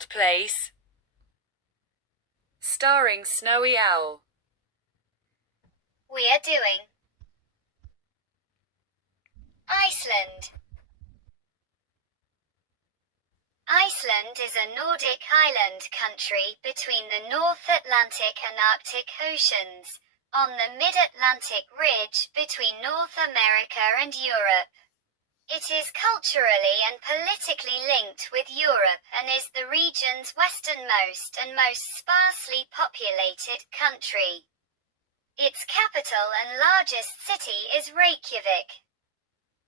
Cold Place, starring Snowy Owl. We are doing Iceland. Iceland is a Nordic island country between the North Atlantic and Arctic Oceans, on the mid-Atlantic ridge between North America and Europe. It is culturally and politically linked with Europe and is the region's westernmost and most sparsely populated country. Its capital and largest city is Reykjavik,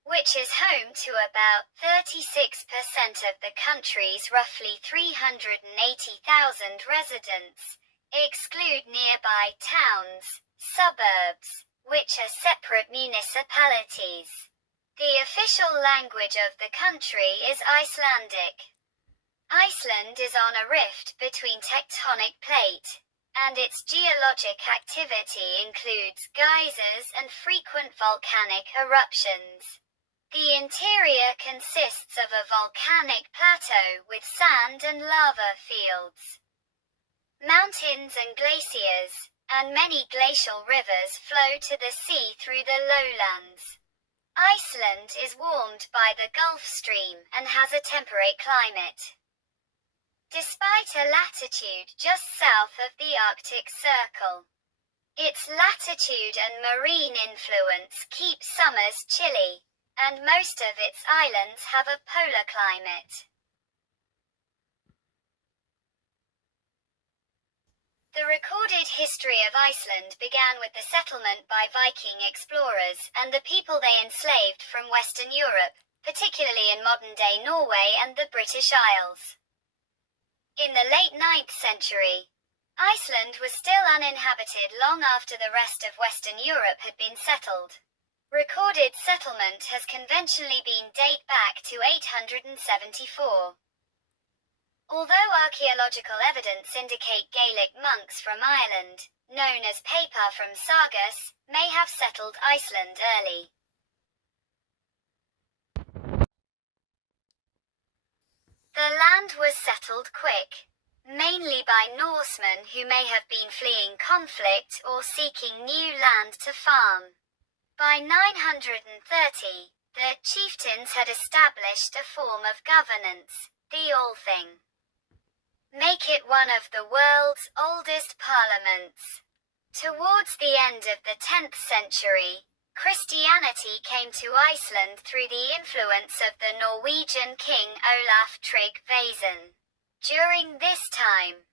which is home to about 36% of the country's roughly 380,000 residents. Exclude nearby towns, suburbs, which are separate municipalities. The official language of the country is Icelandic. Iceland is on a rift between tectonic plate, and its geologic activity includes geysers and frequent volcanic eruptions. The interior consists of a volcanic plateau with sand and lava fields. Mountains and glaciers, and many glacial rivers flow to the sea through the lowlands. Iceland is warmed by the Gulf Stream and has a temperate climate. Despite a latitude just south of the Arctic Circle, its latitude and marine influence keep summers chilly, and most of its islands have a polar climate. The recorded history of Iceland began with the settlement by Viking explorers and the people they enslaved from Western Europe, particularly in modern-day Norway and the British Isles. In the late 9th century, Iceland was still uninhabited long after the rest of Western Europe had been settled. Recorded settlement has conventionally been dated back to 874. Although archaeological evidence indicate Gaelic monks from Ireland, known as Papa from Sargus, may have settled Iceland early. The land was settled quick, mainly by Norsemen who may have been fleeing conflict or seeking new land to farm. By 930, the chieftains had established a form of governance, the Althing. Make it one of the world's oldest parliaments. Towards the end of the 10th century, Christianity came to Iceland through the influence of the Norwegian king Olaf Tryggvason. During this time,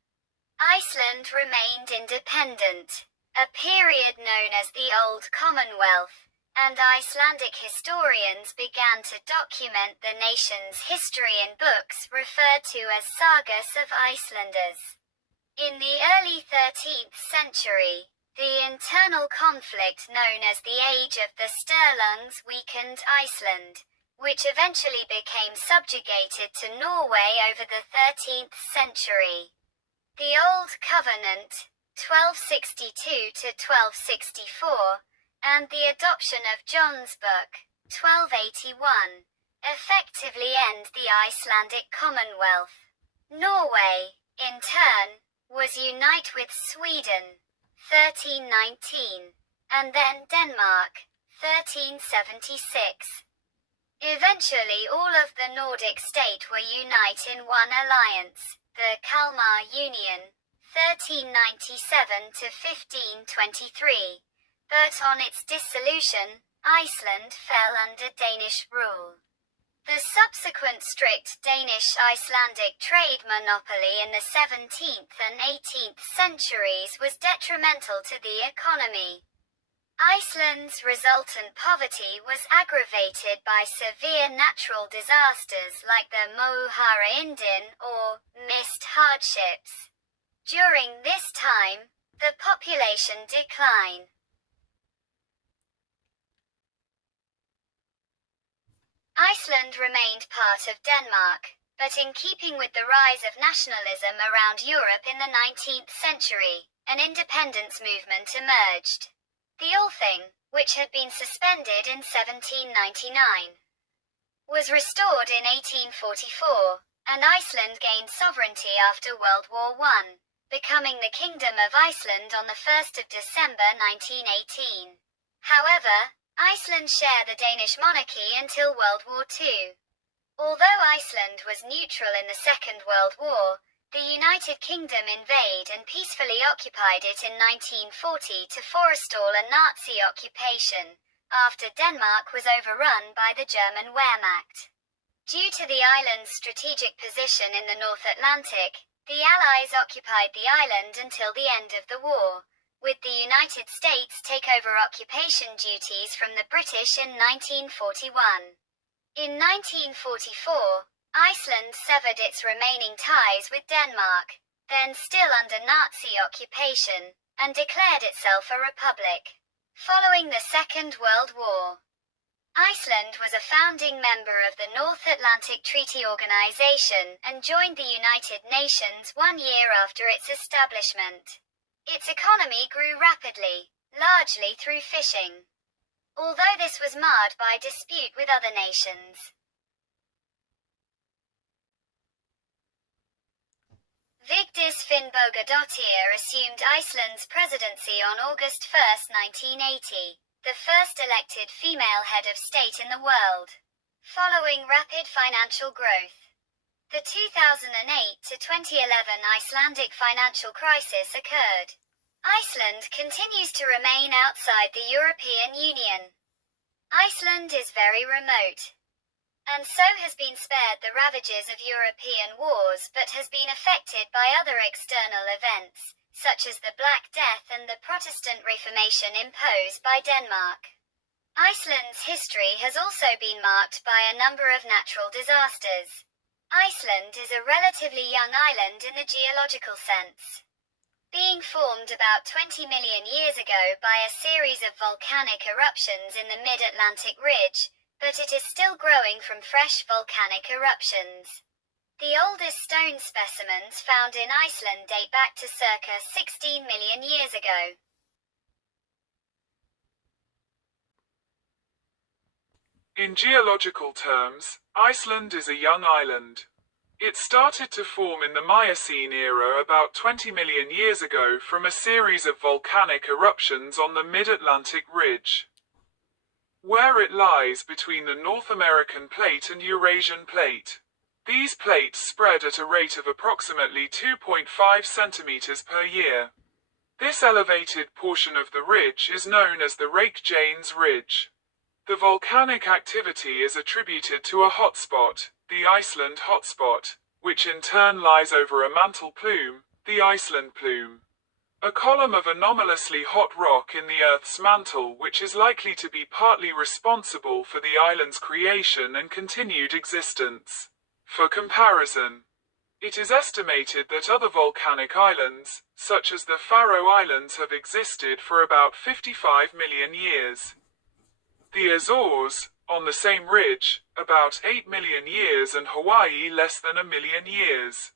Iceland remained independent, a period known as the Old Commonwealth, and Icelandic historians began to document the nation's history in books referred to as sagas of Icelanders. In the early 13th century, the internal conflict known as the Age of the Sturlungs weakened Iceland, which eventually became subjugated to Norway over the 13th century. The Old Covenant, 1262 to 1264, and the adoption of John's Book, 1281, effectively end the Icelandic Commonwealth. Norway, in turn, was unite with Sweden, 1319, and then Denmark, 1376. Eventually all of the Nordic states were unite in one alliance, the Kalmar Union, 1397 to 1523. But on its dissolution, Iceland fell under Danish rule. The subsequent strict Danish-Icelandic trade monopoly in the 17th and 18th centuries was detrimental to the economy. Iceland's resultant poverty was aggravated by severe natural disasters like the Moharindin or mist hardships. During this time, the population declined. Iceland remained part of Denmark, but in keeping with the rise of nationalism around Europe in the 19th century, an independence movement emerged. The Althing, which had been suspended in 1799, was restored in 1844, and Iceland gained sovereignty after World War I, becoming the Kingdom of Iceland on the 1st of December 1918. However, Iceland shared the Danish monarchy until World War II. Although Iceland was neutral in the Second World War, the United Kingdom invaded and peacefully occupied it in 1940 to forestall a Nazi occupation, after Denmark was overrun by the German Wehrmacht. Due to the island's strategic position in the North Atlantic, the Allies occupied the island until the end of the war, with the United States take over occupation duties from the British in 1941. In 1944, Iceland severed its remaining ties with Denmark, then still under Nazi occupation, and declared itself a republic. Following the Second World War, Iceland was a founding member of the North Atlantic Treaty Organization and joined the United Nations 1 year after its establishment. Its economy grew rapidly, largely through fishing, although this was marred by dispute with other nations. Vigdis Finnbogadóttir assumed Iceland's presidency on August 1, 1980, the first elected female head of state in the world. Following rapid financial growth, the 2008 to 2011 Icelandic financial crisis occurred. Iceland continues to remain outside the European Union. Iceland is very remote, and so has been spared the ravages of European wars but has been affected by other external events, such as the Black Death and the Protestant Reformation imposed by Denmark. Iceland's history has also been marked by a number of natural disasters. Iceland is a relatively young island in the geological sense, being formed about 20 million years ago by a series of volcanic eruptions in the mid-Atlantic ridge, but it is still growing from fresh volcanic eruptions. The oldest stone specimens found in Iceland date back to circa 16 million years ago. In geological terms, Iceland is a young island. It started to form in the Miocene era about 20 million years ago from a series of volcanic eruptions on the mid-Atlantic ridge, where it lies between the North American plate and Eurasian plate. These plates spread at a rate of approximately 2.5 centimeters per year. This elevated portion of the ridge is known as the Reykjanes Ridge. The volcanic activity is attributed to a hotspot, the Iceland hotspot, which in turn lies over a mantle plume, the Iceland plume, a column of anomalously hot rock in the Earth's mantle which is likely to be partly responsible for the island's creation and continued existence. For comparison, it is estimated that other volcanic islands, such as the Faroe Islands, have existed for about 55 million years. The Azores, on the same ridge, about 8 million years, and Hawaii less than 1 million years.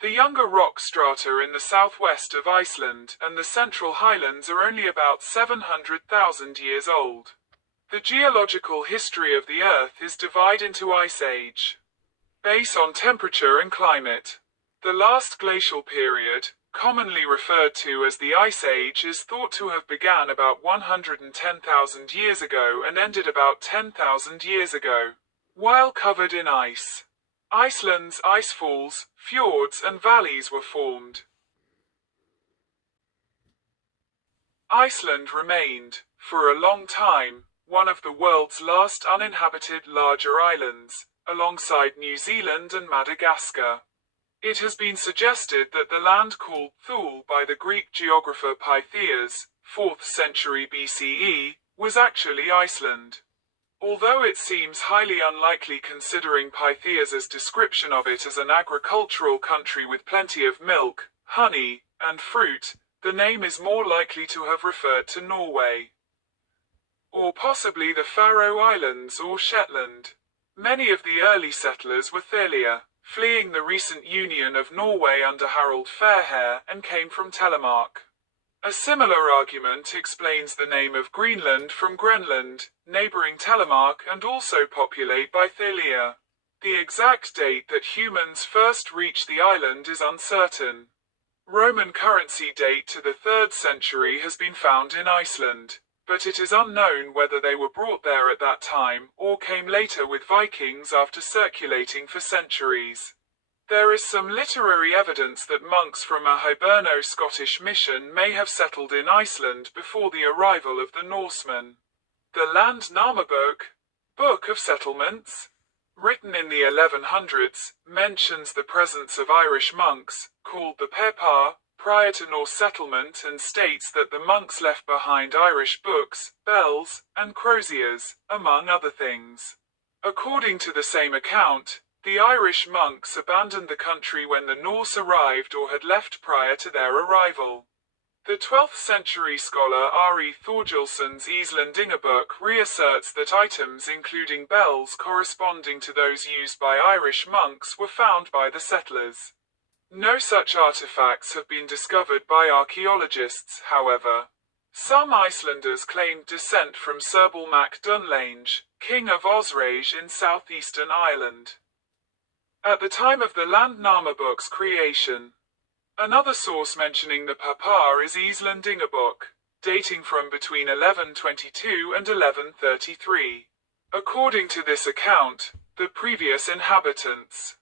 The younger rock strata in the southwest of Iceland and the Central Highlands are only about 700,000 years old. The geological history of the Earth is divided into Ice Age, based on temperature and climate. The last glacial period, commonly referred to as the Ice Age, is thought to have begun about 110,000 years ago and ended about 10,000 years ago. While covered in ice, Iceland's icefalls, fjords and valleys were formed. Iceland remained, for a long time, one of the world's last uninhabited larger islands, alongside New Zealand and Madagascar. It has been suggested that the land called Thule by the Greek geographer Pytheas, 4th century BCE, was actually Iceland, although it seems highly unlikely considering Pytheas's description of it as an agricultural country with plenty of milk, honey, and fruit. The name is more likely to have referred to Norway, or possibly the Faroe Islands or Shetland. Many of the early settlers were Thalia, fleeing the recent union of Norway under Harald Fairhair, and came from Telemark. A similar argument explains the name of Greenland from Grenland, neighboring Telemark and also populated by Thalia. The exact date that humans first reached the island is uncertain. Roman currency date to the 3rd century has been found in Iceland, but it is unknown whether they were brought there at that time or came later with Vikings after circulating for centuries. There is some literary evidence that monks from a Hiberno-Scottish mission may have settled in Iceland before the arrival of the Norsemen. The Landnámabók, Book of Settlements, written in the 1100s, mentions the presence of Irish monks, called the Pepar, prior to Norse settlement and states that the monks left behind Irish books, bells, and croziers, among other things. According to the same account, the Irish monks abandoned the country when the Norse arrived or had left prior to their arrival. The 12th century scholar Ari Thorgilsson's Icelandingabók reasserts that items including bells corresponding to those used by Irish monks were found by the settlers. No such artifacts have been discovered by archaeologists, however. Some Icelanders claimed descent from Serble mac Dunlange, king of Osraige in southeastern Ireland. At the time of the Landnámabók's creation, another source mentioning the Papar is Icelandingabók, dating from between 1122 and 1133. According to this account, the previous inhabitants,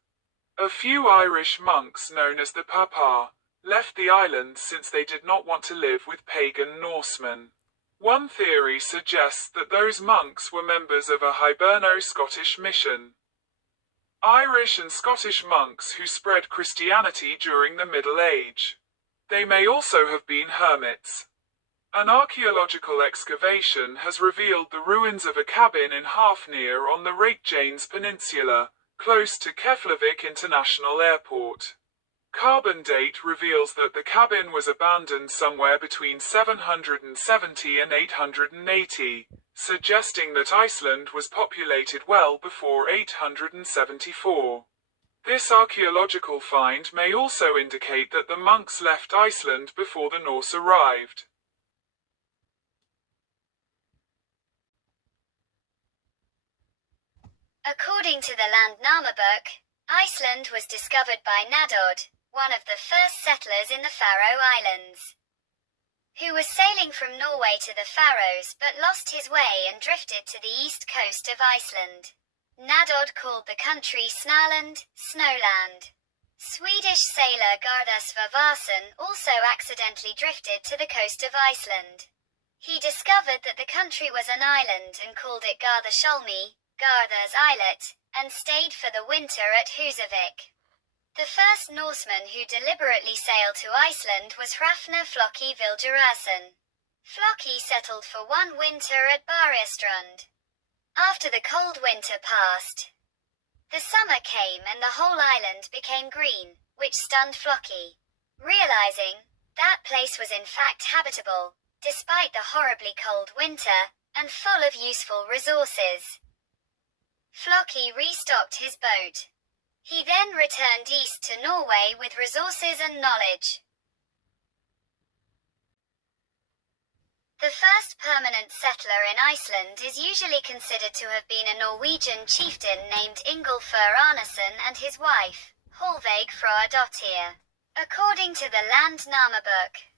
a few Irish monks known as the Papar, left the island since they did not want to live with pagan Norsemen. One theory suggests that those monks were members of a Hiberno-Scottish mission. Irish and Scottish monks who spread Christianity during the Middle Age. They may also have been hermits. An archaeological excavation has revealed the ruins of a cabin in Hafnir on the Reykjanes Peninsula, close to Keflavik International Airport. Carbon date reveals that the cabin was abandoned somewhere between 770 and 880. Suggesting that Iceland was populated well before 874. This archaeological find may also indicate that the monks left Iceland before the Norse arrived. According to the Landnámabók, Iceland was discovered by Nadod, one of the first settlers in the Faroe Islands, who was sailing from Norway to the Faroes but lost his way and drifted to the east coast of Iceland. Nadod called the country Snaland, Snowland. Swedish sailor Garðar Sverrisson also accidentally drifted to the coast of Iceland. He discovered that the country was an island and called it Garðarsholmi, Garðar's Islet, and stayed for the winter at Húsavík. The first Norseman who deliberately sailed to Iceland was Hrafnar Flóki Vilhjálmsson. Flóki settled for one winter at Bárðarströnd. After the cold winter passed, the summer came and the whole island became green, which stunned Flóki. Realizing that place was in fact habitable, despite the horribly cold winter, and full of useful resources, Flóki restocked his boat. He then returned east to Norway with resources and knowledge. The first permanent settler in Iceland is usually considered to have been a Norwegian chieftain named Ingolfur Arnason and his wife, Hallveig Froðadóttir. According to the Landnámabók,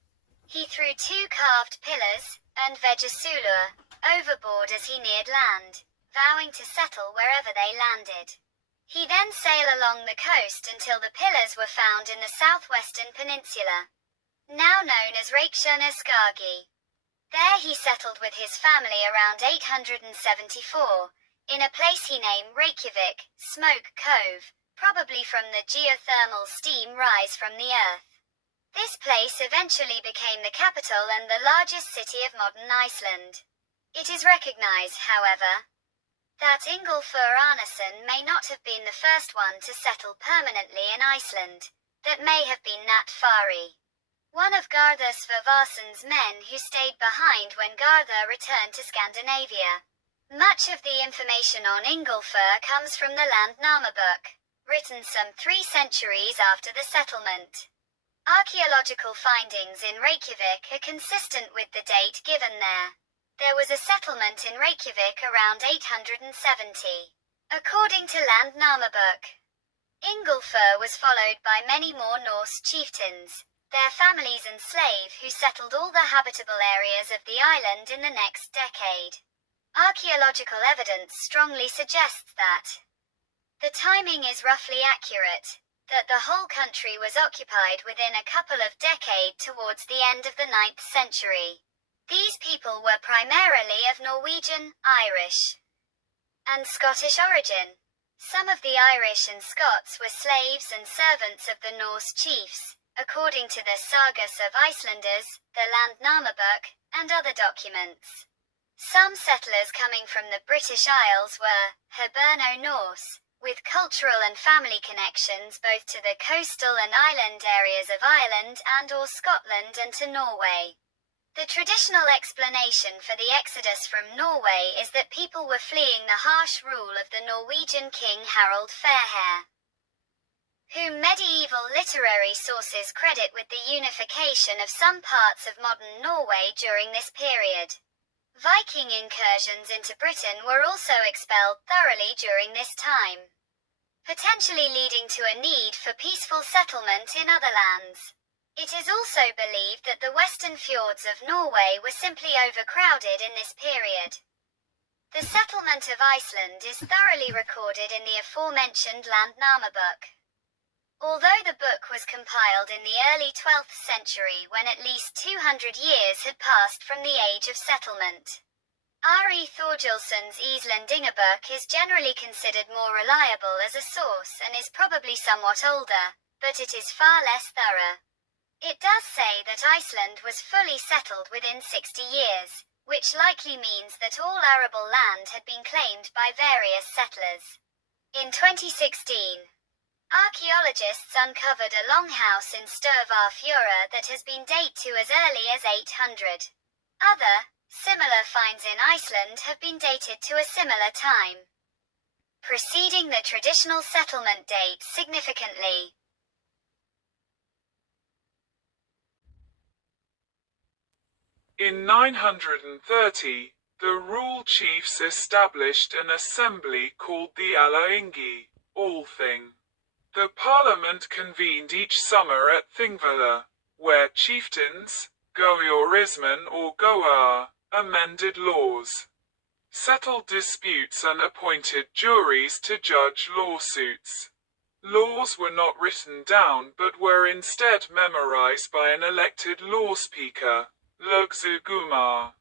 he threw 2 carved pillars, and vegasulur, overboard as he neared land, vowing to settle wherever they landed. He then sailed along the coast until the pillars were found in the southwestern peninsula, now known as Reykjanesskagi. There he settled with his family around 874, in a place he named Reykjavik, Smoke Cove, probably from the geothermal steam rise from the earth. This place eventually became the capital and the largest city of modern Iceland. It is recognized, however, that Ingolfur Arnason may not have been the first one to settle permanently in Iceland. That may have been Nat Fari, one of Garðar Sverrisson's men who stayed behind when Garðar returned to Scandinavia. Much of the information on Ingolfur comes from the Landnámabók, written some 3 centuries after the settlement. Archaeological findings in Reykjavik are consistent with the date given there. There was a settlement in Reykjavik around 870. According to Landnámabók, Ingólfur was followed by many more Norse chieftains, their families and slaves who settled all the habitable areas of the island in the next decade. Archaeological evidence strongly suggests that the timing is roughly accurate, that the whole country was occupied within a couple of decades towards the end of the 9th century. These people were primarily of Norwegian, Irish, and Scottish origin. Some of the Irish and Scots were slaves and servants of the Norse chiefs, according to the Sagas of Icelanders, the Landnámabók, and other documents. Some settlers coming from the British Isles were Hiberno-Norse, with cultural and family connections both to the coastal and island areas of Ireland and/or Scotland and to Norway. The traditional explanation for the exodus from Norway is that people were fleeing the harsh rule of the Norwegian king Harald Fairhair, whom medieval literary sources credit with the unification of some parts of modern Norway during this period. Viking incursions into Britain were also expelled thoroughly during this time, potentially leading to a need for peaceful settlement in other lands. It is also believed that the western fjords of Norway were simply overcrowded in this period. The settlement of Iceland is thoroughly recorded in the aforementioned Landnámabók. Although the book was compiled in the early 12th century when at least 200 years had passed from the age of settlement, Ari Thorgilsson's Íslendingabók is generally considered more reliable as a source and is probably somewhat older, but it is far less thorough. It does say that Iceland was fully settled within 60 years, which likely means that all arable land had been claimed by various settlers. In 2016, archaeologists uncovered a longhouse in Sturvarfjörður that has been dated to as early as 800. Other, similar finds in Iceland have been dated to a similar time, preceding the traditional settlement date significantly. In 930, the rural chiefs established an assembly called the Alaingi, All-Thing. The parliament convened each summer at Thingvellir, where chieftains, Goeorismen or Goar, amended laws, settled disputes and appointed juries to judge lawsuits. Laws were not written down but were instead memorized by an elected law speaker, Lugzugumar.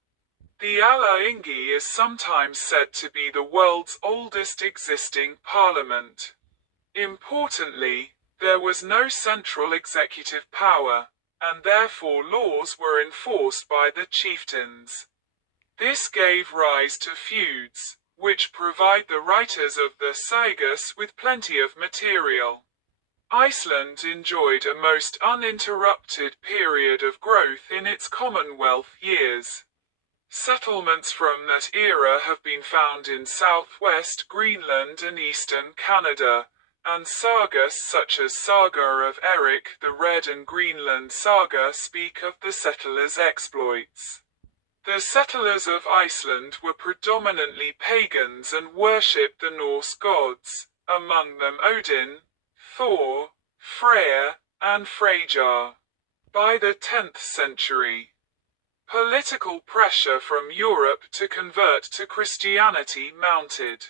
The Alaingi is sometimes said to be the world's oldest existing parliament. Importantly, there was no central executive power, and therefore laws were enforced by the chieftains. This gave rise to feuds, which provide the writers of the sagas with plenty of material. Iceland enjoyed a most uninterrupted period of growth in its Commonwealth years. Settlements from that era have been found in southwest Greenland and eastern Canada, and sagas such as Saga of Eric the Red and Greenland Saga speak of the settlers' exploits. The settlers of Iceland were predominantly pagans and worshipped the Norse gods, among them Odin, Thor, Freyr, and Freyjar. By the 10th century, political pressure from Europe to convert to Christianity mounted.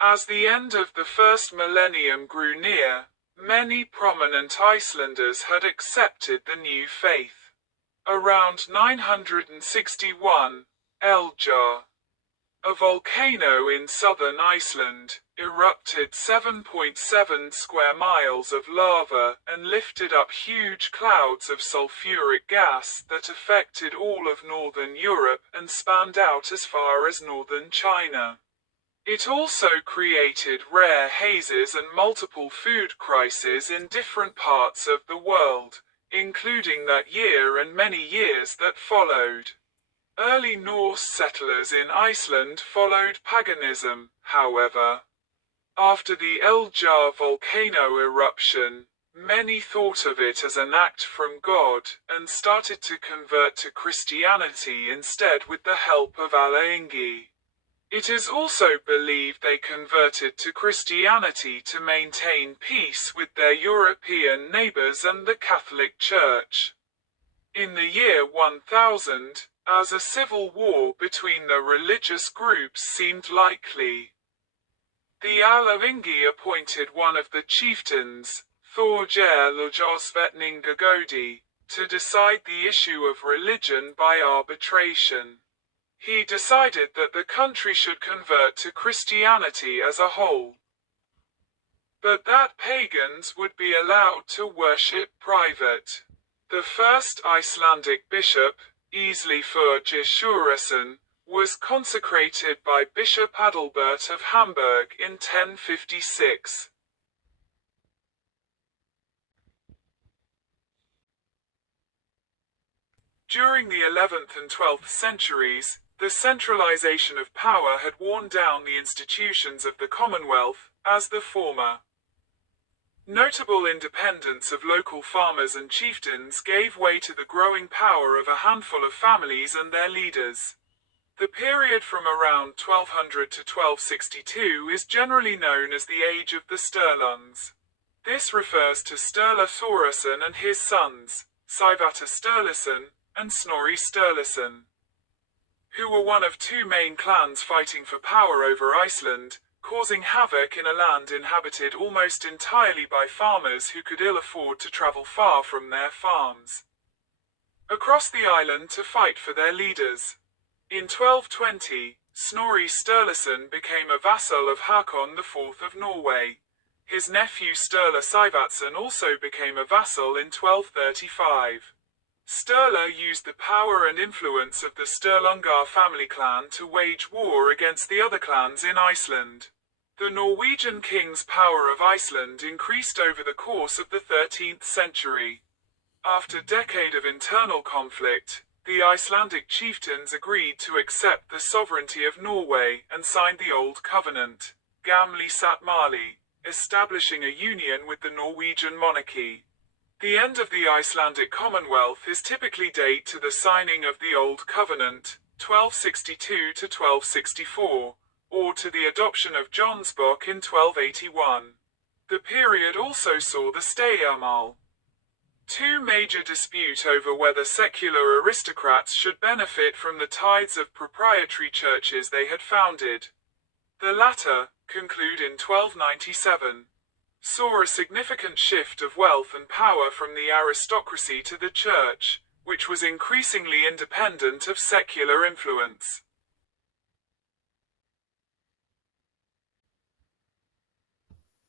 As the end of the first millennium grew near, many prominent Icelanders had accepted the new faith. Around 961, Eljar, a volcano in southern Iceland, erupted 7.7 square miles of lava and lifted up huge clouds of sulfuric gas that affected all of northern Europe and spanned out as far as northern China. It also created rare hazes and multiple food crises in different parts of the world, including that year and many years that followed. Early Norse settlers in Iceland followed paganism, however. After the Eljar volcano eruption, Many thought of it as an act from God, and started to convert to Christianity instead with the help of Alaingi. It is also believed they converted to Christianity to maintain peace with their European neighbors and the Catholic Church. In the year 1000, as a civil war between the religious groups seemed likely, the Alavingi appointed one of the chieftains, Thorgeir Lajosvetningagodi, to decide the issue of religion by arbitration. He decided that the country should convert to Christianity as a whole, but that pagans would be allowed to worship private. The first Icelandic bishop, Ísleifur Gissurason, was consecrated by Bishop Adalbert of Hamburg in 1056. During the 11th and 12th centuries, the centralization of power had worn down the institutions of the Commonwealth, as the former. Notable independence of local farmers and chieftains gave way to the growing power of a handful of families and their leaders. The period from around 1200 to 1262 is generally known as the Age of the Sturlungs. This refers to Sturla Thorason and his sons, Sævatar Sturluson and Snorri Sturluson, who were one of two main clans fighting for power over Iceland, causing havoc in a land inhabited almost entirely by farmers who could ill afford to travel far from their farms across the island to fight for their leaders. In 1220, Snorri Sturluson became a vassal of Håkon IV of Norway. His nephew Sturla Sævatsson also became a vassal in 1235. Sturla used the power and influence of the Sturlungar family clan to wage war against the other clans in Iceland. The Norwegian king's power of Iceland increased over the course of the 13th century. After a decade of internal conflict, the Icelandic chieftains agreed to accept the sovereignty of Norway and signed the Old Covenant, Gamli Satmali, establishing a union with the Norwegian monarchy. The end of the Icelandic Commonwealth is typically dated to the signing of the Old Covenant, 1262 to 1264, or to the adoption of Jonsbok in 1281. The period also saw the Stayamal. Two major dispute over whether secular aristocrats should benefit from the tithes of proprietary churches they had founded. The latter, concluded in 1297, saw a significant shift of wealth and power from the aristocracy to the church, which was increasingly independent of secular influence.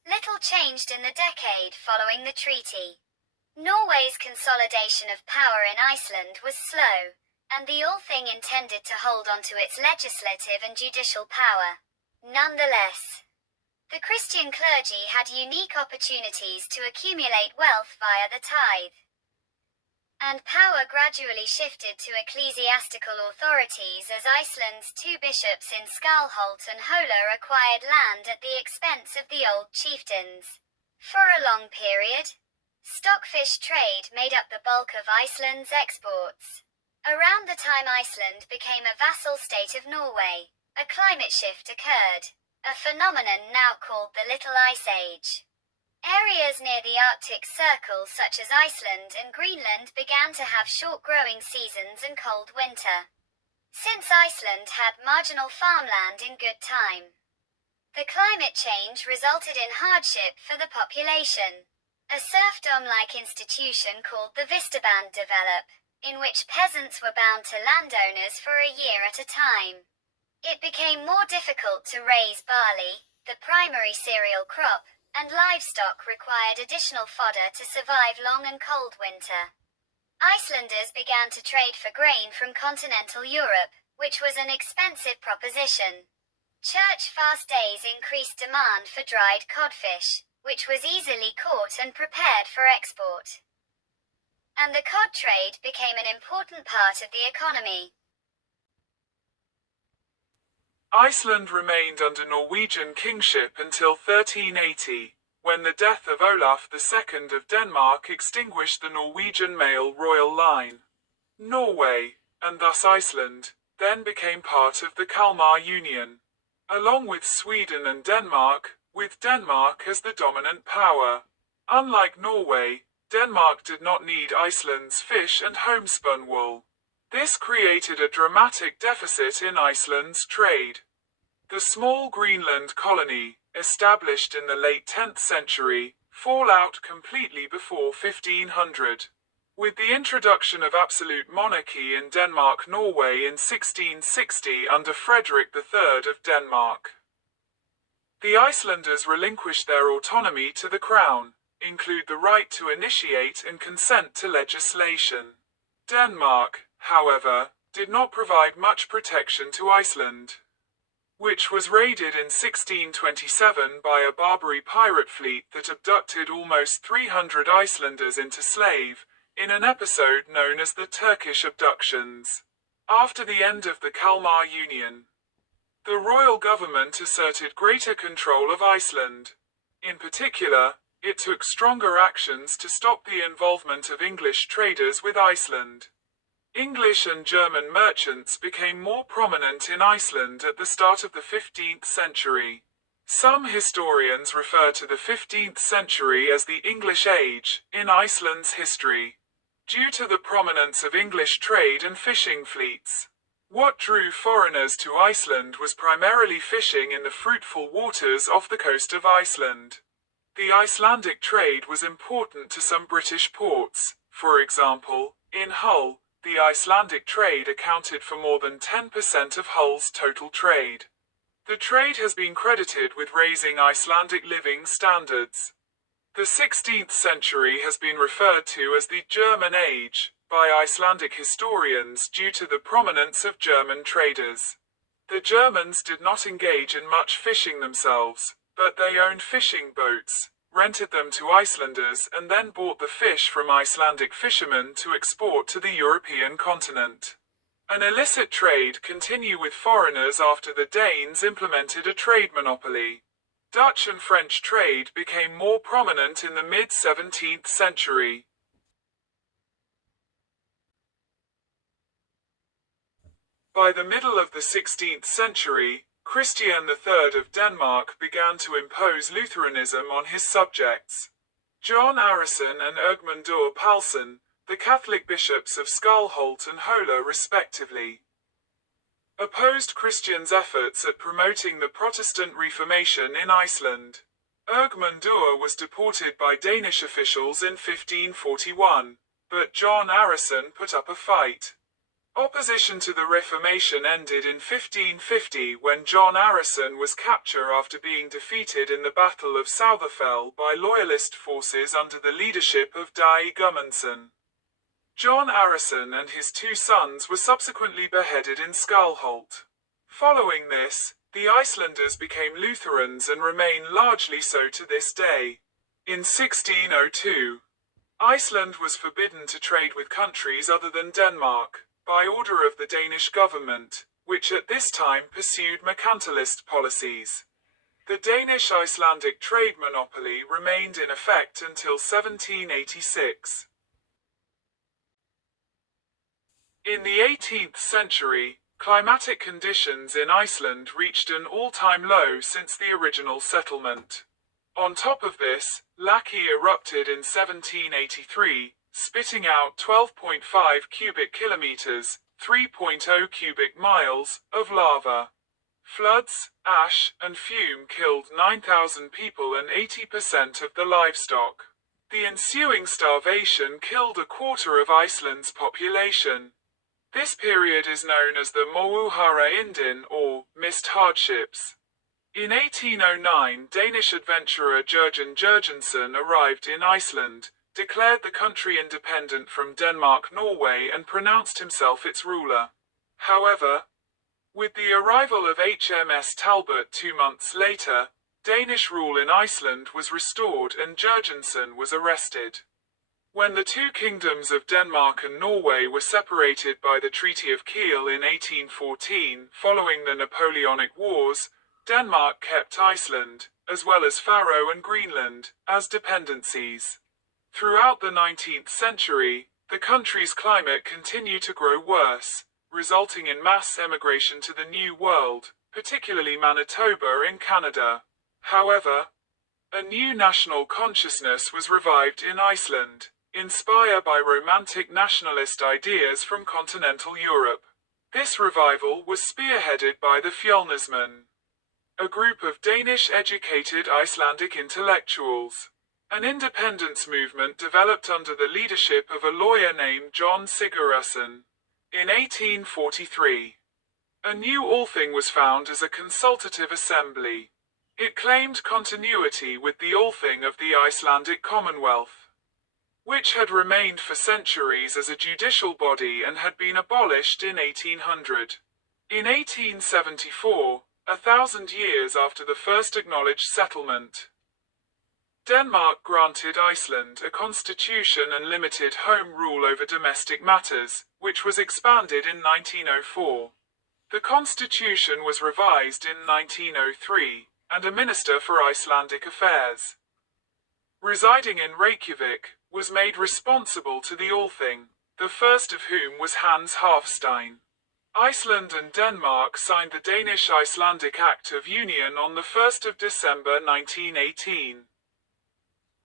Little changed in the decade following the treaty. Norway's consolidation of power in Iceland was slow, and the Althing intended to hold onto its legislative and judicial power. Nonetheless, the Christian clergy had unique opportunities to accumulate wealth via the tithe, and power gradually shifted to ecclesiastical authorities as Iceland's two bishops in Skalholt and Hola acquired land at the expense of the old chieftains. For a long period, stockfish trade made up the bulk of Iceland's exports. Around the time Iceland became a vassal state of Norway, a climate shift occurred, a phenomenon now called the Little Ice Age. Areas near the Arctic Circle such as Iceland and Greenland began to have short growing seasons and cold winter. Since Iceland had marginal farmland in good time, the climate change resulted in hardship for the population. A serfdom-like institution called the Vistaband developed, in which peasants were bound to landowners for a year at a time. It became more difficult to raise barley, the primary cereal crop, and livestock required additional fodder to survive long and cold winter. Icelanders began to trade for grain from continental Europe, which was an expensive proposition. Church fast days increased demand for dried codfish, which was easily caught and prepared for export. And the cod trade became an important part of the economy. Iceland remained under Norwegian kingship until 1380. when the death of Olaf II of Denmark extinguished the Norwegian male royal line. Norway, and thus Iceland, then became part of the Kalmar Union, along with Sweden and Denmark, with Denmark as the dominant power. Unlike Norway, Denmark did not need Iceland's fish and homespun wool. This created a dramatic deficit in Iceland's trade. The small Greenland colony, established in the late 10th century, fall out completely before 1500. With the introduction of absolute monarchy in Denmark-Norway in 1660 under Frederick III of Denmark. The Icelanders relinquished their autonomy to the crown, include the right to initiate and consent to legislation. Denmark, however, did not provide much protection to Iceland, which was raided in 1627 by a Barbary pirate fleet that abducted almost 300 Icelanders into slave, in an episode known as the Turkish abductions. After the end of the Kalmar Union, the royal government asserted greater control of Iceland. In particular, it took stronger actions to stop the involvement of English traders with Iceland. English and German merchants became more prominent in Iceland at the start of the 15th century. Some historians refer to the 15th century as the English Age in Iceland's history, due to the prominence of English trade and fishing fleets. What drew foreigners to Iceland was primarily fishing in the fruitful waters off the coast of Iceland. The Icelandic trade was important to some British ports. For example, in Hull, the Icelandic trade accounted for more than 10% of Hull's total trade. The trade has been credited with raising Icelandic living standards. The 16th century has been referred to as the German Age by Icelandic historians due to the prominence of German traders. The Germans did not engage in much fishing themselves, but they owned fishing boats, rented them to Icelanders, and then bought the fish from Icelandic fishermen to export to the European continent. An illicit trade continued with foreigners after the Danes implemented a trade monopoly. Dutch and French trade became more prominent in the mid-17th century. By the middle of the 16th century, Christian III of Denmark began to impose Lutheranism on his subjects. John Arason and Ergmundur Palsson, the Catholic bishops of Skarholt and Hola respectively, opposed Christian's efforts at promoting the Protestant Reformation in Iceland. Ergmundur was deported by Danish officials in 1541, but John Arason put up a fight. Opposition to the Reformation ended in 1550 when John Arason was captured after being defeated in the Battle of Southerfell by loyalist forces under the leadership of Dai Gummansson. John Arason and his two sons were subsequently beheaded in Skarholt. Following this, the Icelanders became Lutherans and remain largely so to this day. In 1602, Iceland was forbidden to trade with countries other than Denmark, by order of the Danish government, which at this time pursued mercantilist policies. The Danish-Icelandic trade monopoly remained in effect until 1786. In the 18th century, climatic conditions in Iceland reached an all-time low since the original settlement. On top of this, Laki erupted in 1783, spitting out 12.5 cubic kilometers, 3.0 cubic miles, of lava. Floods, ash, and fume killed 9,000 people and 80% of the livestock. The ensuing starvation killed a quarter of Iceland's population. This period is known as the Móuhara Indin, or mist hardships. In 1809, Danish adventurer Jørgen Jørgensen arrived in Iceland, declared the country independent from Denmark-Norway and pronounced himself its ruler. However, with the arrival of HMS Talbot 2 months later, Danish rule in Iceland was restored and Jørgensen was arrested. When the two kingdoms of Denmark and Norway were separated by the Treaty of Kiel in 1814, following the Napoleonic Wars, Denmark kept Iceland, as well as Faroe and Greenland, as dependencies. Throughout the 19th century, the country's climate continued to grow worse, resulting in mass emigration to the New World, particularly Manitoba in Canada. However, a new national consciousness was revived in Iceland, inspired by romantic nationalist ideas from continental Europe. This revival was spearheaded by the Fjolnismen, a group of Danish-educated Icelandic intellectuals. An independence movement developed under the leadership of a lawyer named John Sigurðsson. In 1843, a new Althing was found as a consultative assembly. It claimed continuity with the Althing of the Icelandic Commonwealth, which had remained for centuries as a judicial body and had been abolished in 1800. In 1874, 1,000 years after the first acknowledged settlement, Denmark granted Iceland a constitution and limited home rule over domestic matters, which was expanded in 1904. The constitution was revised in 1903, and a minister for Icelandic affairs, residing in Reykjavik, was made responsible to the Althing, the first of whom was Hans Hafstein. Iceland and Denmark signed the Danish-Icelandic Act of Union on the 1st of December 1918.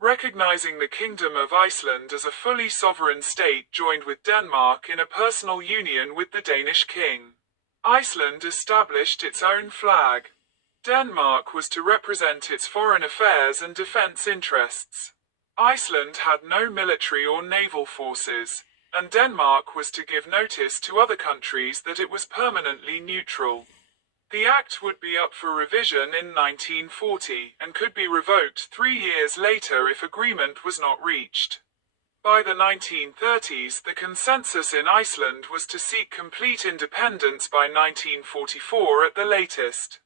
Recognizing the Kingdom of Iceland as a fully sovereign state joined with Denmark in a personal union with the Danish king. Iceland established its own flag. Denmark was to represent its foreign affairs and defense interests. Iceland had no military or naval forces, and Denmark was to give notice to other countries that it was permanently neutral. The act would be up for revision in 1940 and could be revoked 3 years later if agreement was not reached. By the 1930s, the consensus in Iceland was to seek complete independence by 1944 at the latest.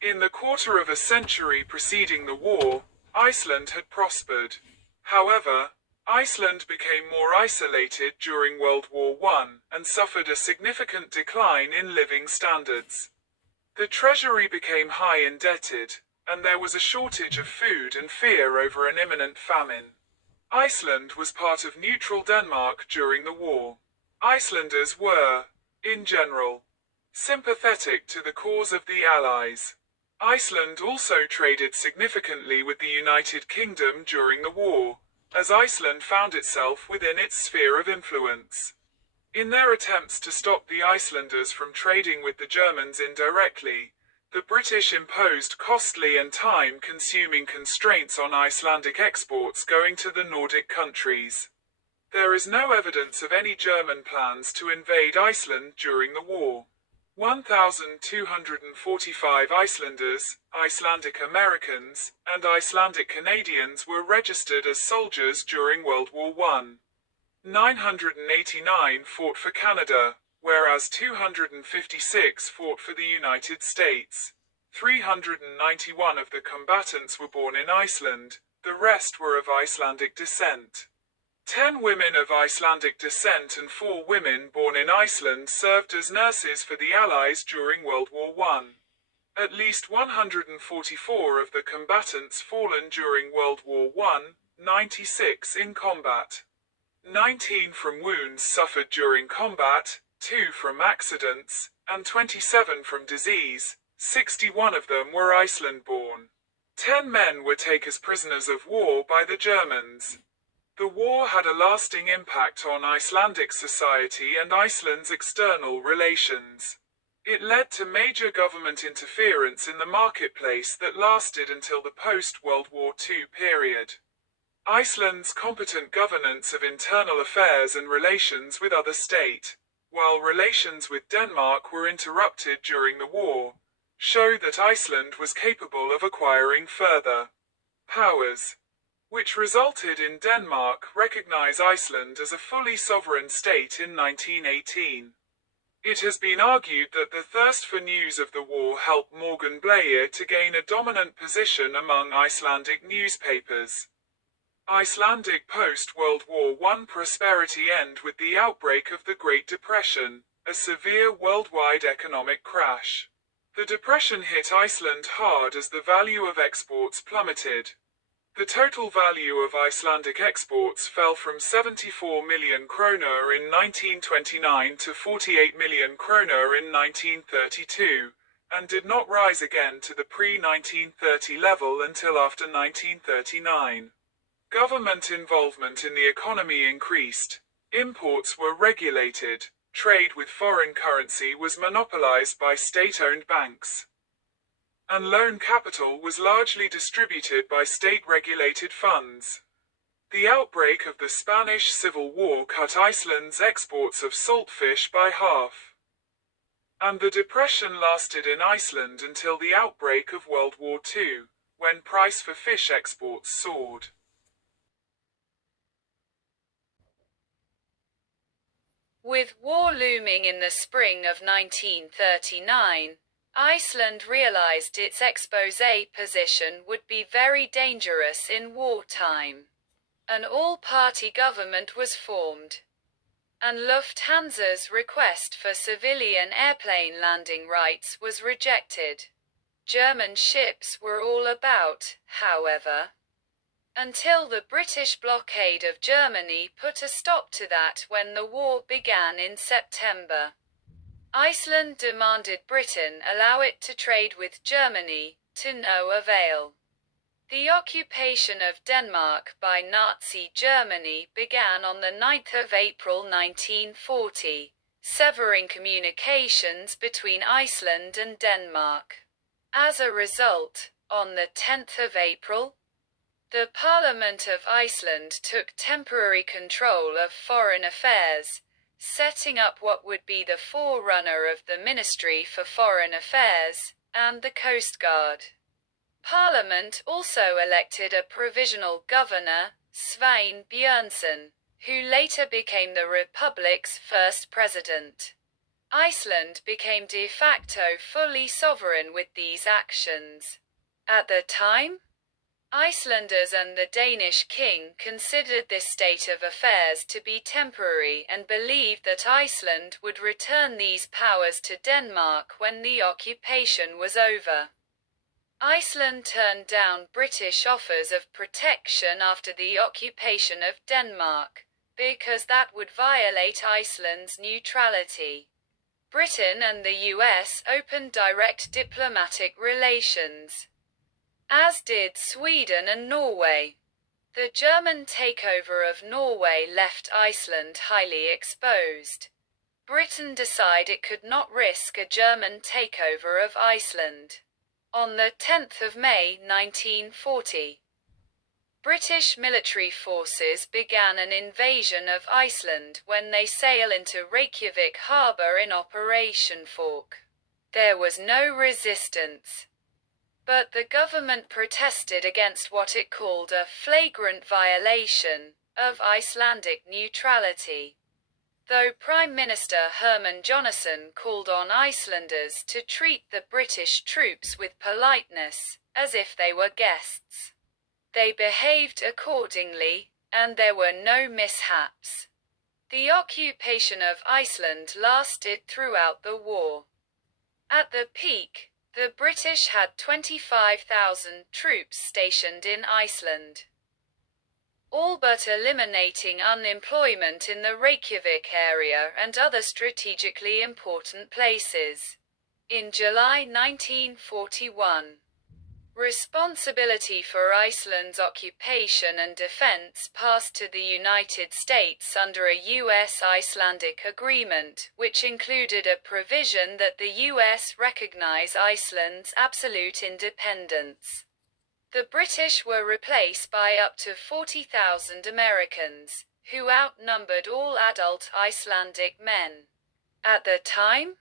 In the quarter of a century preceding the war, Iceland had prospered. However, Iceland became more isolated during World War I and suffered a significant decline in living standards. The treasury became high indebted, and there was a shortage of food and fear over an imminent famine. Iceland was part of neutral Denmark during the war. Icelanders were, in general, sympathetic to the cause of the Allies. Iceland also traded significantly with the United Kingdom during the war, as Iceland found itself within its sphere of influence. In their attempts to stop the Icelanders from trading with the Germans indirectly, the British imposed costly and time-consuming constraints on Icelandic exports going to the Nordic countries. There is no evidence of any German plans to invade Iceland during the war. 1,245 Icelanders, Icelandic Americans, and Icelandic Canadians were registered as soldiers during World War I. 989 fought for Canada, whereas 256 fought for the United States. 391 of the combatants were born in Iceland, the rest were of Icelandic descent. 10 women of Icelandic descent and 4 women born in Iceland served as nurses for the Allies during World War I. At least 144 of the combatants fallen during World War I, 96 in combat. 19 from wounds suffered during combat, 2 from accidents, and 27 from disease. 61 of them were Iceland-born. 10 men were taken as prisoners of war by the Germans. The war had a lasting impact on Icelandic society and Iceland's external relations. It led to major government interference in the marketplace that lasted until the post-World War II period. Iceland's competent governance of internal affairs and relations with other states, while relations with Denmark were interrupted during the war, showed that Iceland was capable of acquiring further powers, which resulted in Denmark recognize Iceland as a fully sovereign state in 1918. It has been argued that the thirst for news of the war helped Morgan Blair to gain a dominant position among Icelandic newspapers. Icelandic post-World War I prosperity ended with the outbreak of the Great Depression, a severe worldwide economic crash. The depression hit Iceland hard as the value of exports plummeted. The total value of Icelandic exports fell from 74 million kroner in 1929 to 48 million kroner in 1932, and did not rise again to the pre-1930 level until after 1939. Government involvement in the economy increased. Imports were regulated. Trade with foreign currency was monopolized by state-owned banks, and loan capital was largely distributed by state-regulated funds. The outbreak of the Spanish Civil War cut Iceland's exports of saltfish by half, and the depression lasted in Iceland until the outbreak of World War II, when price for fish exports soared. With war looming in the spring of 1939, Iceland realized its expose position would be very dangerous in wartime. An all-party government was formed, and Lufthansa's request for civilian airplane landing rights was rejected. German ships were all about, however, until the British blockade of Germany put a stop to that when the war began in September. Iceland demanded Britain allow it to trade with Germany, to no avail. The occupation of Denmark by Nazi Germany began on the 9th of April 1940, severing communications between Iceland and Denmark. As a result, on the 10th of April, the Parliament of Iceland took temporary control of foreign affairs, setting up what would be the forerunner of the Ministry for Foreign Affairs, and the Coast Guard. Parliament also elected a provisional governor, Svein Björnsson, who later became the Republic's first president. Iceland became de facto fully sovereign with these actions. At the time, Icelanders and the Danish king considered this state of affairs to be temporary and believed that Iceland would return these powers to Denmark when the occupation was over. Iceland turned down British offers of protection after the occupation of Denmark, because that would violate Iceland's neutrality. Britain and the US opened direct diplomatic relations, as did Sweden and Norway. The German takeover of Norway left Iceland highly exposed. Britain decided it could not risk a German takeover of Iceland. On the 10th of May 1940, British military forces began an invasion of Iceland when they sailed into Reykjavik harbour in Operation Fork. There was no resistance, but the government protested against what it called a flagrant violation of Icelandic neutrality. Though Prime Minister Herman Jónasson called on Icelanders to treat the British troops with politeness, as if they were guests, they behaved accordingly, and there were no mishaps. The occupation of Iceland lasted throughout the war. At the peak, the British had 25,000 troops stationed in Iceland, all but eliminating unemployment in the Reykjavik area and other strategically important places. In July 1941, responsibility for Iceland's occupation and defense passed to the United States under a U.S.-Icelandic agreement, which included a provision that the U.S. recognize Iceland's absolute independence. The British were replaced by up to 40,000 Americans, who outnumbered all adult Icelandic men. At the time,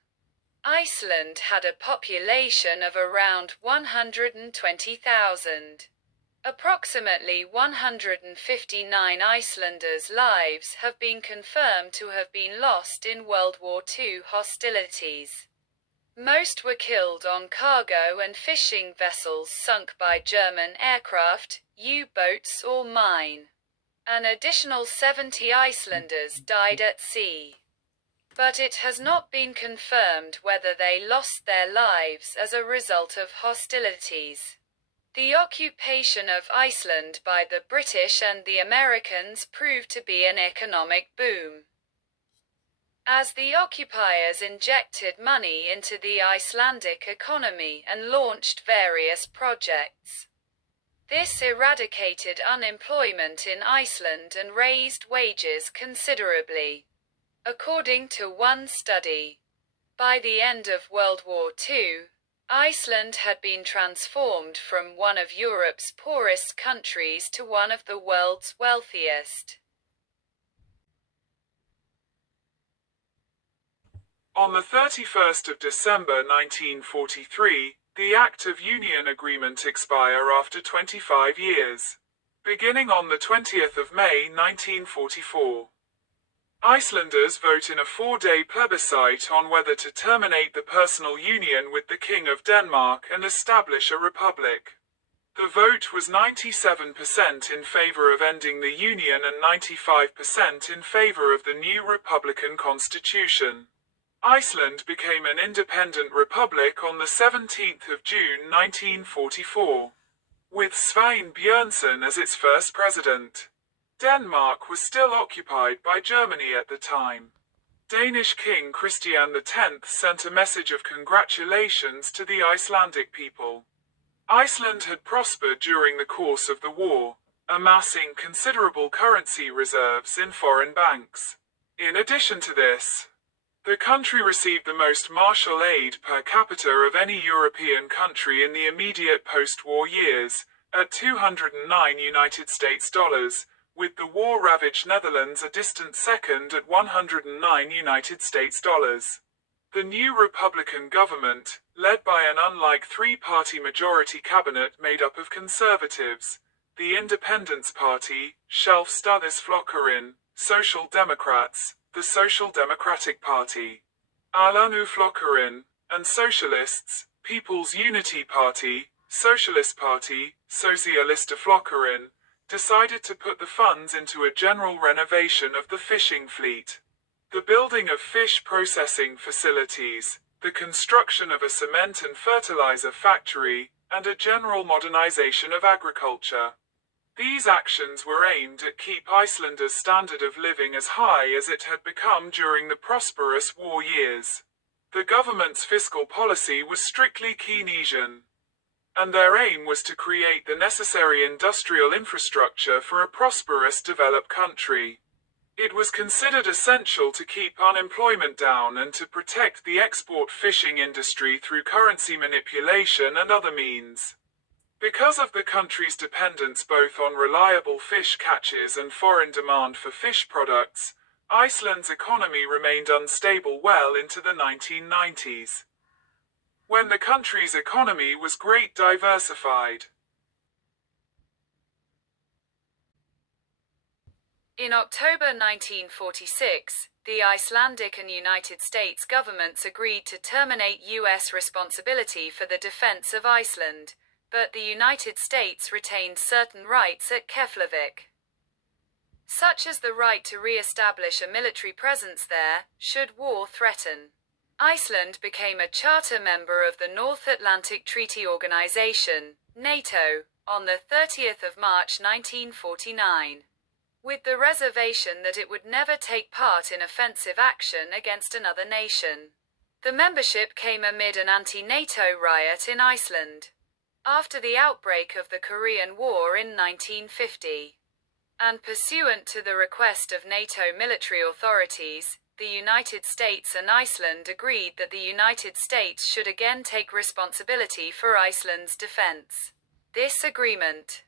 Iceland had a population of around 120,000. Approximately 159 Icelanders' lives have been confirmed to have been lost in World War II hostilities. Most were killed on cargo and fishing vessels sunk by German aircraft, U-boats or mine. An additional 70 Icelanders died at sea. but it has not been confirmed whether they lost their lives as a result of hostilities. The occupation of Iceland by the British and the Americans proved to be an economic boom, as the occupiers injected money into the Icelandic economy and launched various projects. This eradicated unemployment in Iceland and raised wages considerably. According to one study, by the end of World War II, Iceland had been transformed from one of Europe's poorest countries to one of the world's wealthiest. On the 31st of December 1943, the Act of Union agreement expire after 25 years. Beginning on the 20th of May 1944. Icelanders vote in a 4-day plebiscite on whether to terminate the personal union with the King of Denmark and establish a republic. The vote was 97% in favor of ending the union and 95% in favor of the new republican constitution. Iceland became an independent republic on the 17th of June 1944, with Svein Björnsson as its first president. Denmark was still occupied by Germany at the time. Danish King Christian X sent a message of congratulations to the Icelandic people. Iceland had prospered during the course of the war, amassing considerable currency reserves in foreign banks. In addition to this, the country received the most martial aid per capita of any European country in the immediate post-war years, at $209 United States dollars, with the war-ravaged Netherlands a distant second at $109 United States dollars. The new Republican government, led by an unlike three-party majority cabinet made up of conservatives, the Independence Party, Sjálvstæðisflokkurin, Social Democrats, the Social Democratic Party, Alþýðuflokkurin, and Socialists, People's Unity Party, Socialist Party, Sosialistaflokkurin, decided to put the funds into a general renovation of the fishing fleet. The building of fish processing facilities, the construction of a cement and fertilizer factory, and a general modernization of agriculture. These actions were aimed at keep Icelanders' standard of living as high as it had become during the prosperous war years. The government's fiscal policy was strictly Keynesian, and their aim was to create the necessary industrial infrastructure for a prosperous developed country. It was considered essential to keep unemployment down and to protect the export fishing industry through currency manipulation and other means. Because of the country's dependence both on reliable fish catches and foreign demand for fish products, Iceland's economy remained unstable well into the 1990s, when the country's economy was greatly diversified. In October 1946, the Icelandic and United States governments agreed to terminate U.S. responsibility for the defense of Iceland, but the United States retained certain rights at Keflavik, such as the right to re-establish a military presence there, should war threaten. Iceland became a charter member of the North Atlantic Treaty Organization, NATO, on the 30th of March 1949, with the reservation that it would never take part in offensive action against another nation. The membership came amid an anti-NATO riot in Iceland, after the outbreak of the Korean War in 1950. And pursuant to the request of NATO military authorities, the United States and Iceland agreed that the United States should again take responsibility for Iceland's defense. This agreement,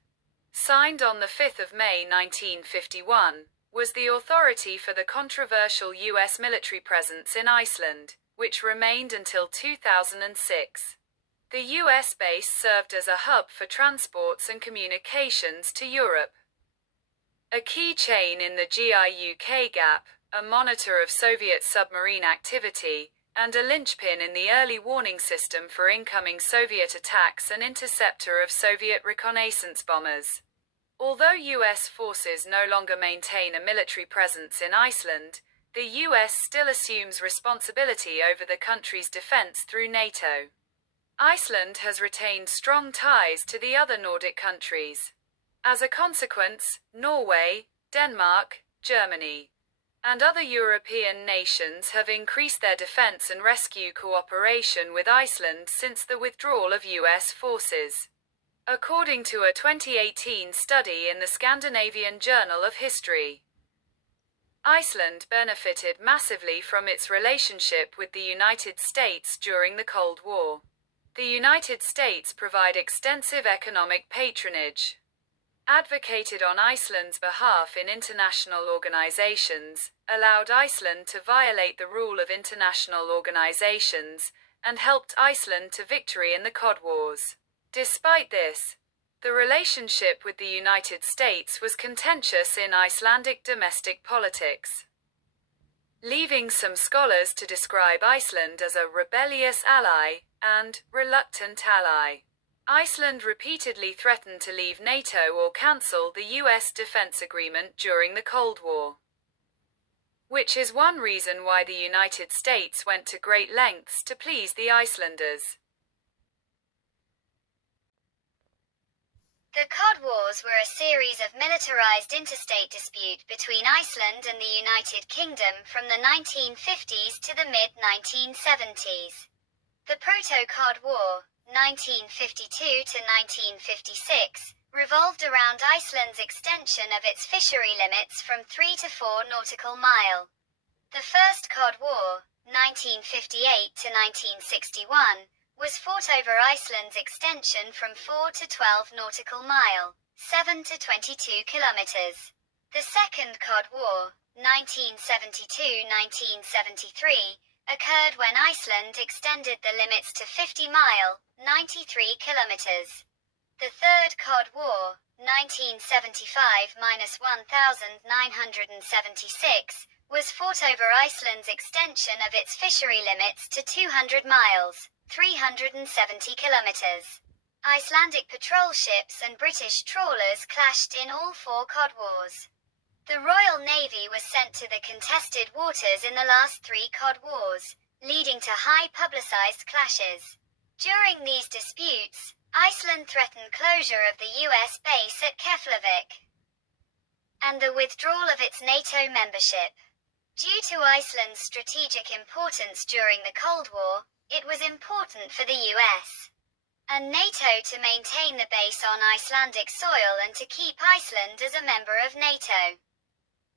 signed on the 5th of May 1951, was the authority for the controversial U.S. military presence in Iceland, which remained until 2006. The U.S. base served as a hub for transports and communications to Europe, a key chain in the GI-UK gap, a monitor of Soviet submarine activity, and a linchpin in the early warning system for incoming Soviet attacks and interceptor of Soviet reconnaissance bombers. Although U.S. forces no longer maintain a military presence in Iceland, the US still assumes responsibility over the country's defense through NATO. Iceland has retained strong ties to the other Nordic countries. As a consequence, Norway, Denmark, Germany, and other European nations have increased their defense and rescue cooperation with Iceland since the withdrawal of US forces. According to a 2018 study in the Scandinavian Journal of History, Iceland benefited massively from its relationship with the United States during the Cold War. The United States provide extensive economic patronage, advocated on Iceland's behalf in international organizations, allowed Iceland to violate the rule of international organizations, and helped Iceland to victory in the Cod Wars. Despite this, the relationship with the United States was contentious in Icelandic domestic politics, leaving some scholars to describe Iceland as a rebellious ally and reluctant ally. Iceland repeatedly threatened to leave NATO or cancel the US defense agreement during the Cold War, which is one reason why the United States went to great lengths to please the Icelanders. The Cod Wars were a series of militarized interstate dispute between Iceland and the United Kingdom from the 1950s to the mid-1970s. The Proto-Cod War, 1952 to 1956, revolved around Iceland's extension of its fishery limits from 3 to 4 nautical mile. The First Cod War, 1958 to 1961, was fought over Iceland's extension from 4 to 12 nautical mile, 7 to 22 kilometers. The Second Cod War, 1972-1973, occurred when Iceland extended the limits to 50 mile, 93 kilometers. The Third Cod War, 1975-1976, was fought over Iceland's extension of its fishery limits to 200 miles, 370 kilometers. Icelandic patrol ships and British trawlers clashed in all 4 Cod Wars. The Royal Navy was sent to the contested waters in the last 3 Cod Wars, leading to high-publicized clashes. During these disputes, Iceland threatened closure of the US base at Keflavik and the withdrawal of its NATO membership. Due to Iceland's strategic importance during the Cold War, it was important for the US and NATO to maintain the base on Icelandic soil and to keep Iceland as a member of NATO.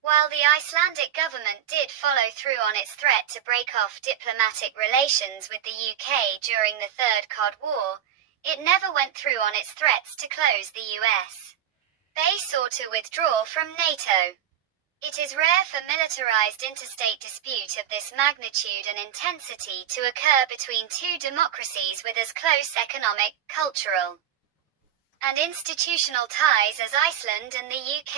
While the Icelandic government did follow through on its threat to break off diplomatic relations with the UK during the Third Cod War, it never went through on its threats to close the US base or to withdraw from NATO. It is rare for militarized interstate dispute of this magnitude and intensity to occur between 2 democracies with as close economic, cultural, and institutional ties as Iceland and the UK.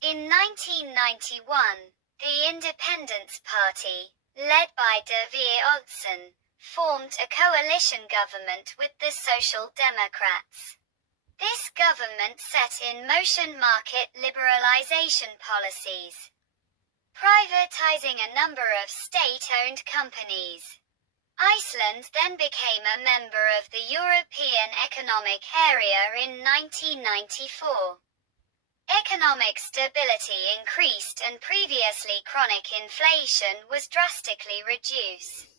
In 1991, the Independence Party, led by Davie Oddsson, formed a coalition government with the Social Democrats. This government set in motion market liberalization policies, privatizing a number of state-owned companies. Iceland then became a member of the European Economic Area in 1994. Economic stability increased and previously chronic inflation was drastically reduced.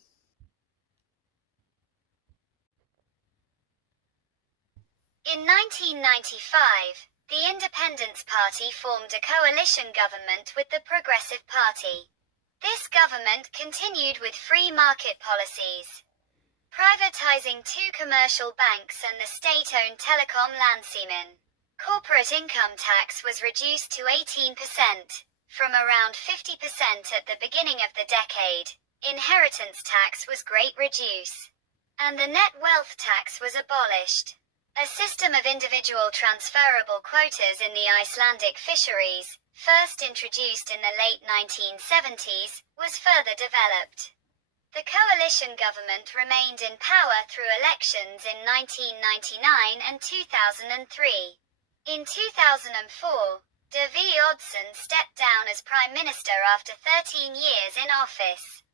In 1995, the Independence Party formed a coalition government with the Progressive Party. This government continued with free market policies, privatizing 2 commercial banks and the state-owned telecom Landseaman. Corporate income tax was reduced to 18%, from around 50% at the beginning of the decade. Inheritance tax was greatly reduced, and the net wealth tax was abolished. A system of individual transferable quotas in the Icelandic fisheries, first introduced in the late 1970s, was further developed. The coalition government remained in power through elections in 1999 and 2003. In 2004, Daví Oddsson stepped down as Prime Minister after 13 years in office.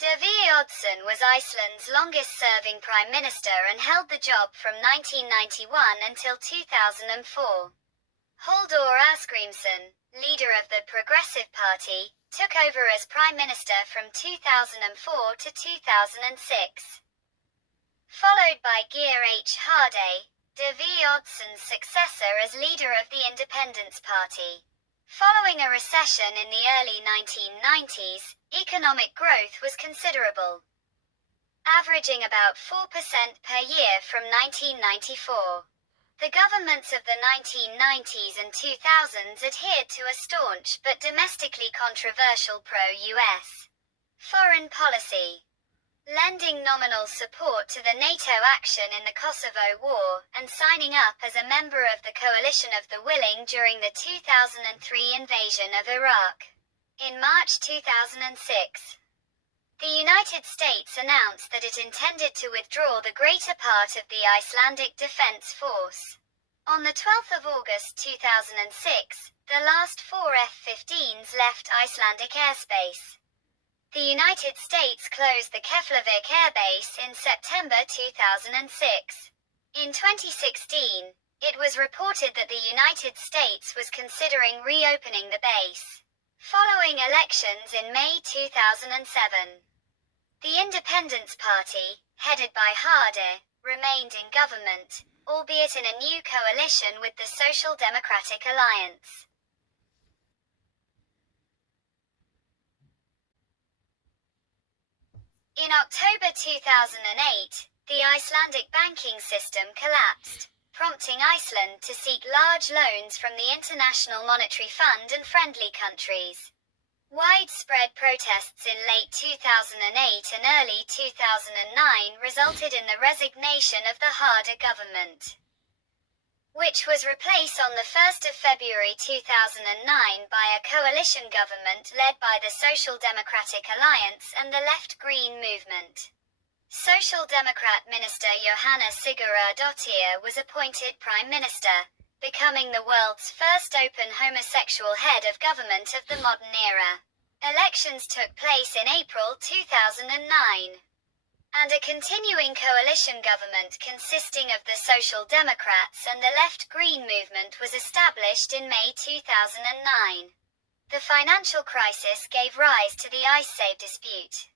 Daví Oddsson was Iceland's longest-serving Prime Minister and held the job from 1991 until 2004. Halldór Ásgrímsson, leader of the Progressive Party, took over as Prime Minister from 2004 to 2006. Followed by Geir H. Haarde, Daví Oddsson's successor as leader of the Independence Party. Following a recession in the early 1990s, economic growth was considerable, averaging about 4% per year from 1994. The governments of the 1990s and 2000s adhered to a staunch but domestically controversial pro-US foreign policy, lending nominal support to the NATO action in the Kosovo War, and signing up as a member of the Coalition of the Willing during the 2003 invasion of Iraq. In March 2006, the United States announced that it intended to withdraw the greater part of the Icelandic Defense Force. On the 12th of August 2006, the last 4 F-15s left Icelandic airspace. The United States closed the Keflavik Air Base in September 2006. In 2016, it was reported that the United States was considering reopening the base, following elections in May 2007. The Independence Party, headed by Haarde, remained in government, albeit in a new coalition with the Social Democratic Alliance. In October 2008, the Icelandic banking system collapsed, prompting Iceland to seek large loans from the International Monetary Fund and friendly countries. Widespread protests in late 2008 and early 2009 resulted in the resignation of the Haarde government, which was replaced on the 1st of February 2009 by a coalition government led by the Social Democratic Alliance and the Left-Green Movement. Social Democrat Minister Jóhanna Sigurðardóttir was appointed Prime Minister, becoming the world's first open homosexual head of government of the modern era. Elections took place in April 2009. And a continuing coalition government consisting of the Social Democrats and the Left-Green Movement was established in May 2009. The financial crisis gave rise to the Icesave dispute,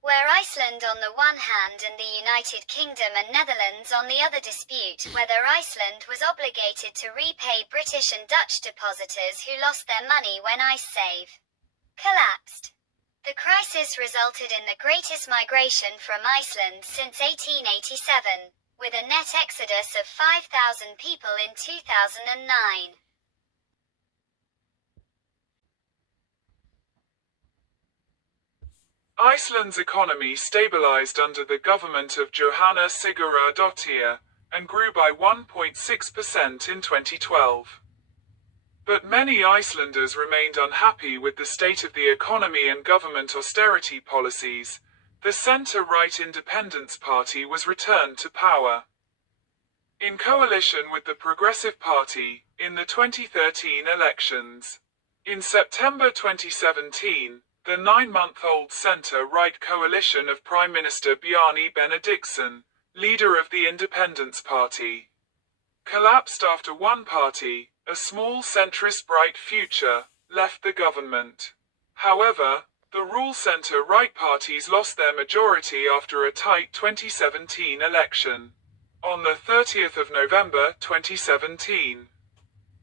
where Iceland on the one hand and the United Kingdom and Netherlands on the other dispute whether Iceland was obligated to repay British and Dutch depositors who lost their money when Icesave collapsed. The crisis resulted in the greatest migration from Iceland since 1887, with a net exodus of 5,000 people in 2009. Iceland's economy stabilized under the government of Jóhanna Sigurðardóttir, and grew by 1.6% in 2012. But many Icelanders remained unhappy with the state of the economy and government austerity policies. The centre-right Independence Party was returned to power, in coalition with the Progressive Party, in the 2013 elections. In September 2017, the 9-month-old centre-right coalition of Prime Minister Bjarni Benediktsson, leader of the Independence Party, collapsed after one party, a small centrist Bright Future, left the government. However, the rule centre-right parties lost their majority after a tight 2017 election. On the 30th of November 2017,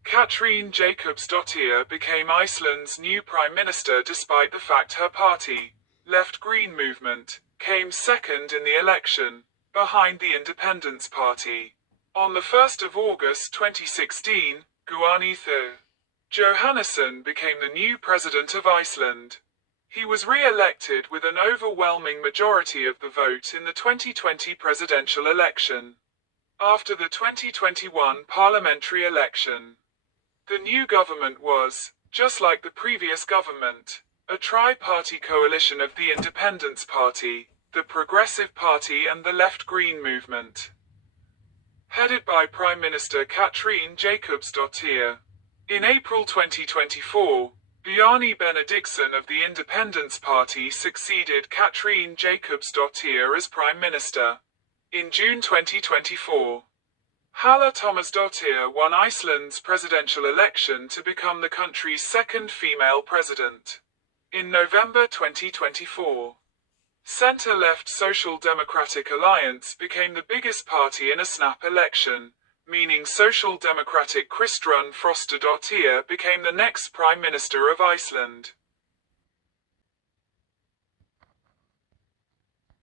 Katrín Jakobsdóttir became Iceland's new Prime Minister despite the fact her party, Left-Green Movement, came second in the election, behind the Independence Party. On the 1st of August 2016, Guðni Th. Jóhannesson became the new President of Iceland. He was re-elected with an overwhelming majority of the vote in the 2020 presidential election. After the 2021 parliamentary election, the new government was, just like the previous government, a tri-party coalition of the Independence Party, the Progressive Party and the Left-Green Movement. headed by Prime Minister Katrín Jakobsdóttir. In April 2024, Bjarni Benediktsson of the Independence Party succeeded Katrín Jakobsdóttir as Prime Minister. In June 2024, Halla Tómasdóttir won Iceland's presidential election to become the country's second female president. In November 2024, centre-left Social Democratic Alliance became the biggest party in a snap election, meaning Social Democratic Kristrún Frostadóttir became the next Prime Minister of Iceland.